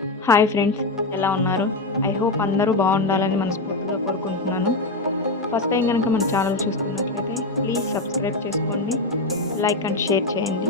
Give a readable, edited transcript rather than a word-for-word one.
Hi friends, ఎలా ఉన్నారు? I hope అందరూ బాగుండాలని మనస్ఫూర్తిగా కోరుకుంటున్నాను. ఫస్ట్ టైం కనుక మన ఛానల్ చూస్తున్నట్లయితే ప్లీజ్ సబ్స్క్రైబ్ చేసుకోండి, లైక్ అండ్ షేర్ చేయండి.